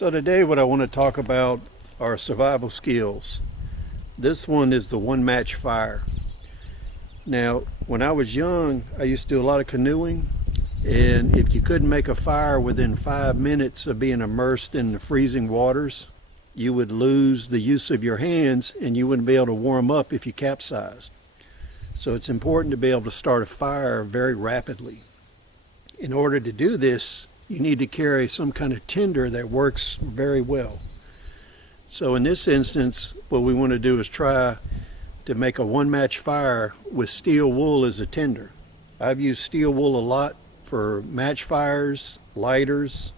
So today what I want to talk about are survival skills. This one is the one match fire. Now, when I was young, I used to do a lot of canoeing, and if you couldn't make a fire within 5 minutes of being immersed in the freezing waters, you would lose the use of your hands and you wouldn't be able to warm up if you capsized. So it's important to be able to start a fire very rapidly. In order to do this, you need to carry some kind of tinder that works very well. So in this instance, what we want to do is try to make a one match fire with steel wool as a tinder. I've used steel wool a lot for match fires, lighters,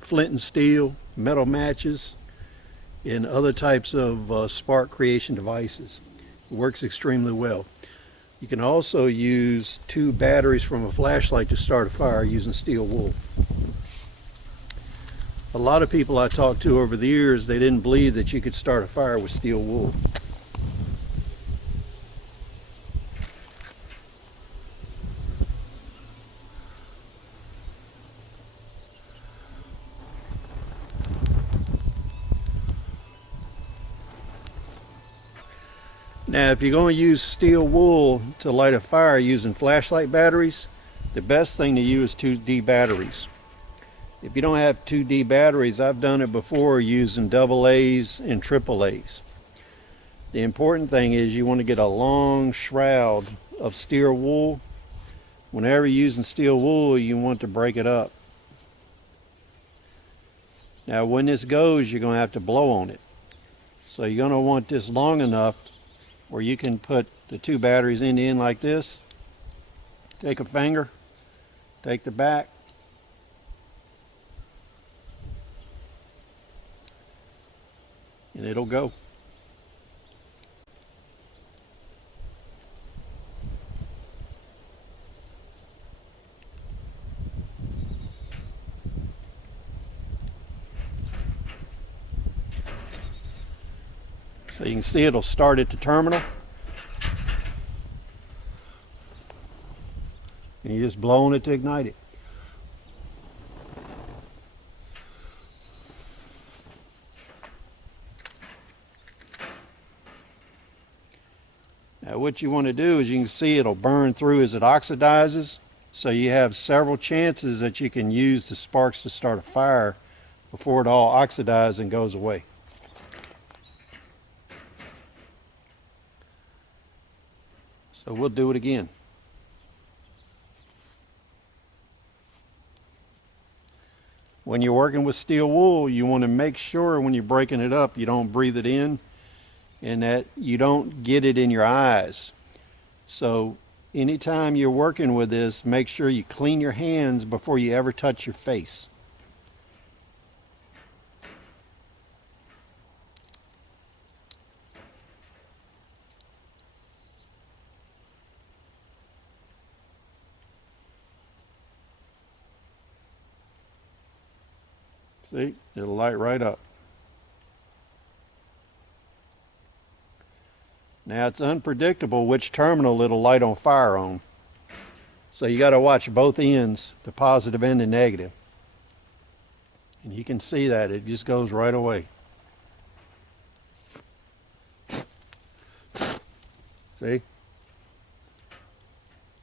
flint and steel, metal matches, and other types of spark creation devices. It works extremely well. You can also use 2 batteries from a flashlight to start a fire using steel wool. A lot of people I talked to over the years, they didn't believe that you could start a fire with steel wool. Now, if you're going to use steel wool to light a fire using flashlight batteries, the best thing to use is 2D batteries. If you don't have 2D batteries, I've done it before using AA's and AAA's. The important thing is you want to get a long shroud of steel wool. Whenever you're using steel wool, you want to break it up. Now, when this goes, you're going to have to blow on it. So you're going to want this long enough where you can put the 2 batteries in the end like this. Take a finger, take the back, and it'll go. So you can see it'll start at the terminal. And you just blow on it to ignite it. Now what you want to do is you can see it'll burn through as it oxidizes. So you have several chances that you can use the sparks to start a fire before it all oxidizes and goes away. So we'll do it again. When you're working with steel wool, you want to make sure when you're breaking it up, you don't breathe it in and that you don't get it in your eyes. So anytime you're working with this, make sure you clean your hands before you ever touch your face. See, it'll light right up. Now it's unpredictable which terminal it'll light on fire on. So you got to watch both ends, the positive and the negative. And you can see that it just goes right away. See?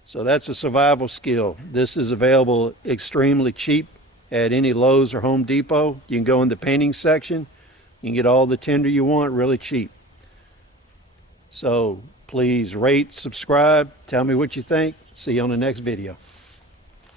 So that's a survival skill. This is available extremely cheap at any Lowe's or Home Depot. You can go in the painting section. You can get all the tinder you want really cheap. So please rate, subscribe, tell me what you think. See you on the next video.